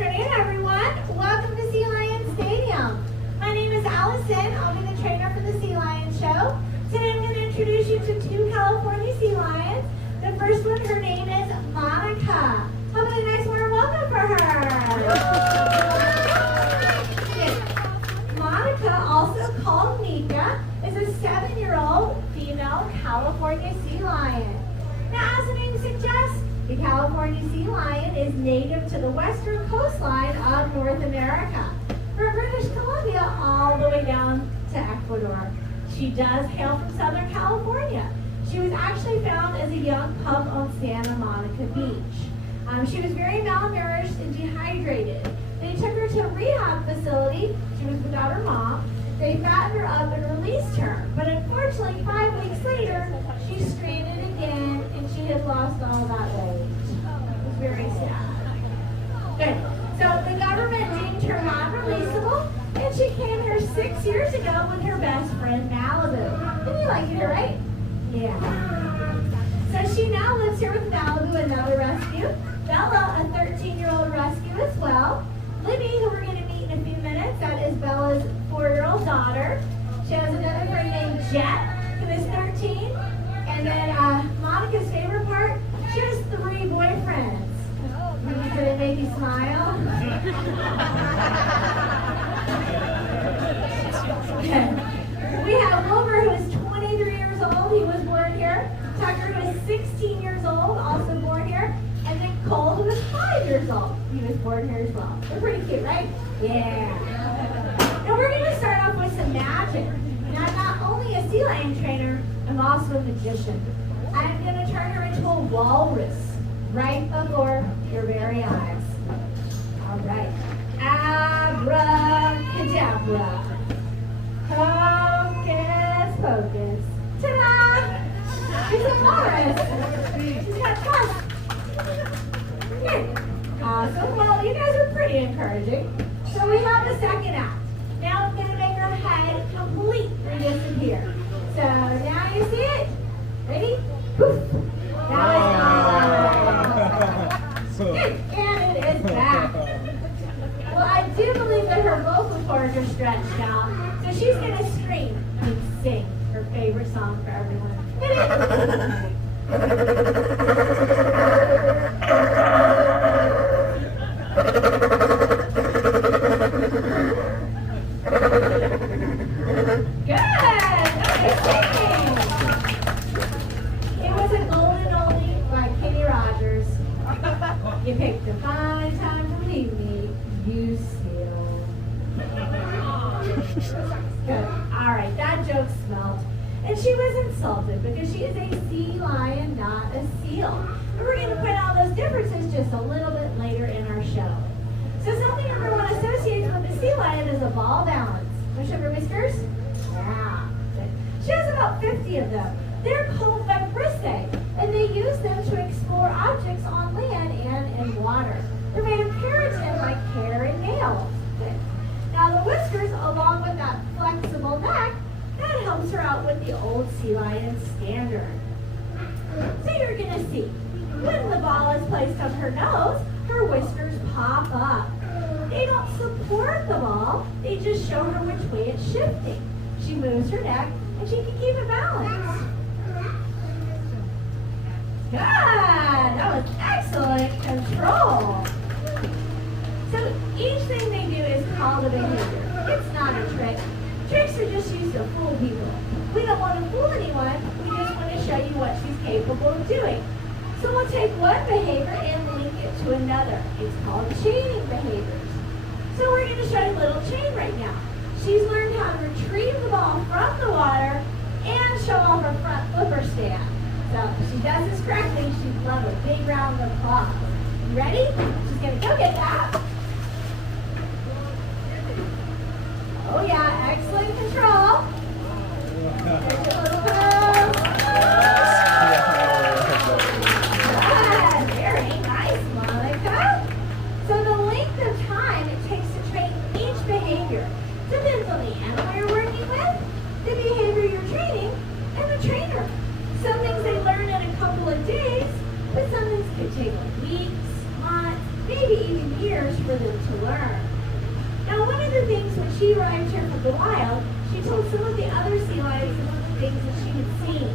afternoon, everyone. Welcome to Sea Lion Stadium. My name is Allison. I'll be the trainer for the Sea Lion Show. Today I'm going to introduce you to two California sea lions. The first one, her name is Monica. How about a nice warm welcome for her? Monica, also called Mika, is a 7-year-old female California sea lion. Now, as the name suggests, the California sea lion is native to the western coastline of North America, from British Columbia all the way down to Ecuador. She does hail from Southern California. She was actually found as a young pup on Santa Monica Beach. She was very malnourished and dehydrated. They took her to a rehab facility. She was without her mom. They fattened her up and released her. But unfortunately, 5 weeks later, she stranded again and she had lost all that weight. It was very sad. Good. So the government deemed her non-releasable, and she came here 6 years ago with her best friend, Malibu. And you like her, right? Yeah. So she now lives here with Malibu, another rescue. Bella, a 13-year-old rescue as well. Libby, who we're going to meet in a few minutes, that is Bella's 4-year-old daughter. She has another friend named Jet, who is 13. And then Monica's favorite part, she has 3 boyfriends. Did it make you smile? We have Wilbur, who is 23 years old. He was born here. Tucker, who is 16 years old, also born here. And then Cole, who is 5 years old. He was born here as well. They're pretty cute, right? Yeah. Now we're going to start off with some magic. Now, I'm not only a sea lion trainer, I'm also a magician. I'm going to turn her into a walrus right before your very eyes. All right. Abracadabra. Hocus pocus. Ta-da! She's a walrus. She's got fun. Good. Awesome. Well, you guys are pretty encouraging. So we have the second act. Now I'm going to make her head completely disappear. So now you see it. Ready? Poof. Now it's gone. Good. And it is back. Well, I do believe that her vocal cords are stretched out. So she's going to scream and sing her favorite song for everyone. You picked a fine time to leave me, you seal. Good. All right, that joke smelled. And she was insulted because she is a sea lion, not a seal. And we're going to point out those differences just a little bit later in our show. So something everyone associates with the sea lion is a ball balance. Want to show her whiskers? Yeah. She has about 50 of them. They're called vibrissae, and they use them to explore objects on land and in water. They're made of keratin like hair and nails. Now the whiskers, along with that flexible neck, that helps her out with the old sea lion standard. So you're going to see, when the ball is placed on her nose, her whiskers pop up. They don't support the ball, they just show her which way it's shifting. She moves her neck, and she can keep it balanced. Good! That was excellent control. So each thing they do is called a behavior. It's not a trick. Tricks are just used to fool people. We don't want to fool anyone. We just want to show you what she's capable of doing. So we'll take one behavior and link it to another. It's called chaining behaviors. So we're going to show you a little chain right now. She's learned how to retrieve the ball from the water and show off her front flipper stand. So if she does this correctly, she'd love a big round of applause. You ready? She's going to go get that. Oh yeah, excellent control. There's your little pose. Good, very nice, Monica. So the length of time it takes to train each behavior depends on the animal you're working with, the behavior you're training, and the trainer. Some things they learn in a couple of days, but some things could take weeks, months, maybe even years for them the wild, she told some of the other sea lions some of the things that she had seen.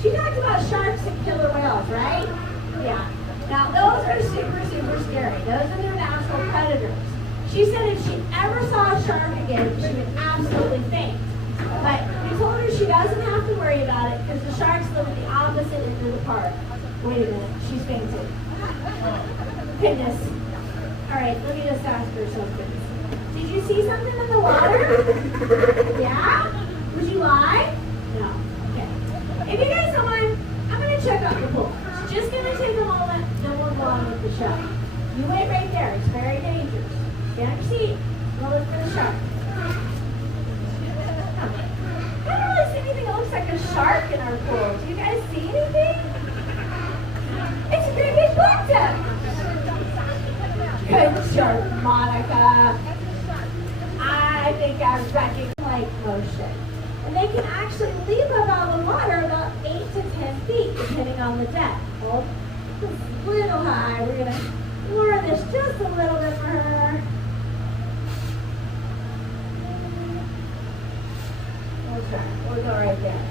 She talked about sharks and killer whales, right? Yeah. Now, those are super, super scary. Those are their natural predators. She said if she ever saw a shark again, she would absolutely faint. But we told her she doesn't have to worry about it because the sharks live at the opposite end of the park. Wait a minute, she's fainted. Goodness. All right, let me just ask her something. Did you see something in the water? Yeah? Would you lie? No. Okay. If you guys don't mind, I'm going to check out the pool. It's just going to take a moment, then we'll go on with the show. You wait right there. It's very dangerous. Get on your seat. We'll look for the shark. I don't really see anything that looks like a shark in our pool. Do you guys see anything? It's a great big black tip. Good shark, Monica. I think I recognize light motion. And they can actually leap up out of the water about 8 to 10 feet, depending on the depth. Well, it's a little high. We're going to lower this just a little bit for her. We'll go right there.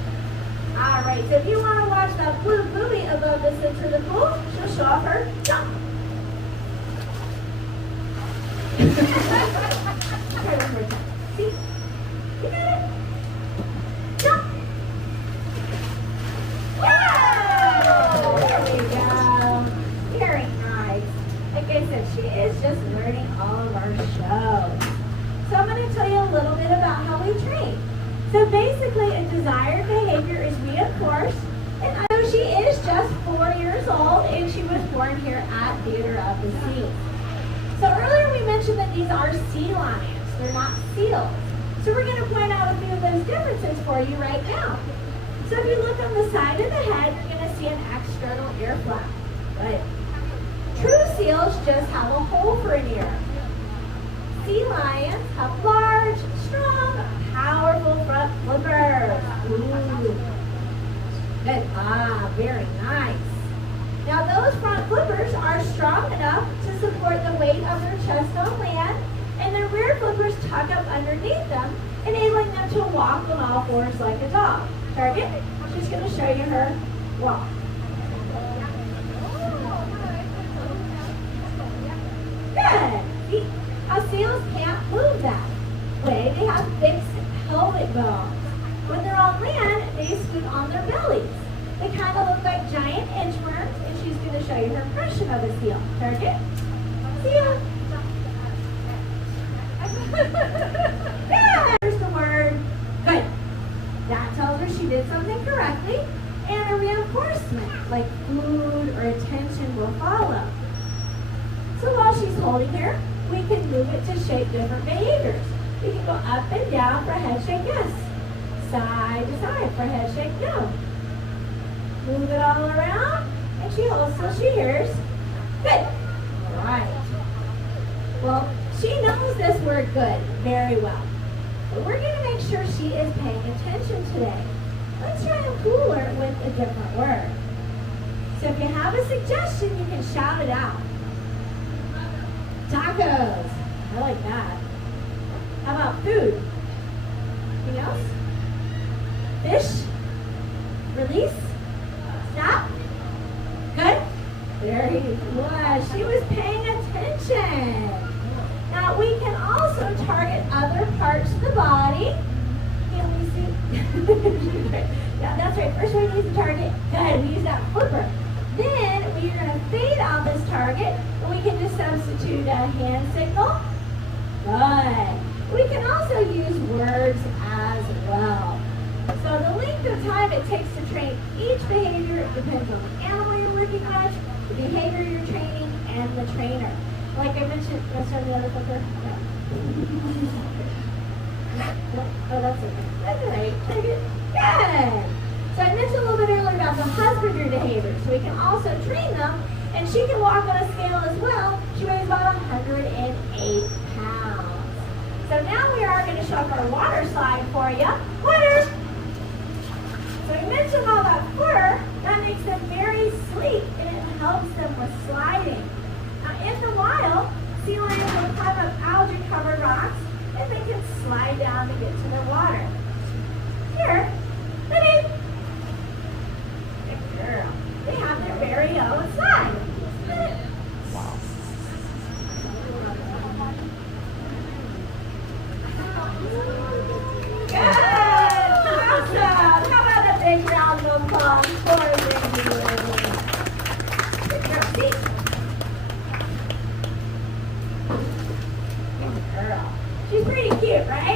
All right, so if you want to watch that blue buoy above the center of the pool, she'll show off her jump. Try one more time. See? You got it? Jump. Whoa! There we go. Very nice. Like I said, she is just learning all of our shows. So I'm going to tell you a little bit about how we train. So basically, a desired behavior is reinforced, and I know she is just 4 years old, and she was born here at Theater of the Sea. So earlier we mentioned that these are sea lions. They're not seals. So we're going to point out a few of those differences for you right now. So if you look on the side of the head, you're going to see an external ear flap. Right? True seals just have a hole for an ear. Sea lions have large, strong, powerful front flippers. Ooh. Good. Ah, very nice. Now those front flippers are strong enough to support the weight of their chest on land, and their rear flippers tuck up underneath them, enabling them to walk on all fours like a dog. Target, she's going to show you her walk. Good. See how seals can't move that way. They have fixed pelvic bones. When they're on land, they scoot on their bellies. They kind of look like giant inchworms, and she's going to show you her impression of a seal. Target. Seal. Good. There's the word good. That tells her she did something correctly, and a reinforcement, like food or attention, will follow. So while she's holding her, we can move it to shape different behaviors. We can go up and down for head shake, yes. Side to side for head shake, no. Move it all around, and she holds till she hears good. All right. Well, she knows this word good very well. But we're going to make sure she is paying attention today. Let's try and fool her with a different word. So if you have a suggestion, you can shout it out. Tacos. I like that. How about food? Anything else? Fish? Release? Stop? Good? There he was. She was paying attention. Now we can also target other parts of the body. Can we see? Yeah, that's right. First we use the target. Good. We use that flipper. Then we're going to fade out this target, and we can just substitute a hand signal. Good. We can also use words as well. So the length of time it takes to train each behavior depends on the animal you're working with, the behavior you're training, and the trainer. Like I mentioned, let's start the other flipper. Oh, that's okay. That's all right. Good. So I mentioned a little bit earlier about the husbandry behavior. So we can also train them, and she can walk on a scale as well. She weighs about 108 pounds. So now we are going to show up our water slide for you. Water! So we mentioned all that fur. That makes them very sleek, and it helps them with sliding. Now in the wild, sea lions will climb up algae-covered rocks, and they can slide down to get to the water. Here, Libby. Good girl. They have their very own slide. Wow. Good. Awesome. How about a big round of applause for Libby? Good girl. See? Good girl. She's pretty cute, right?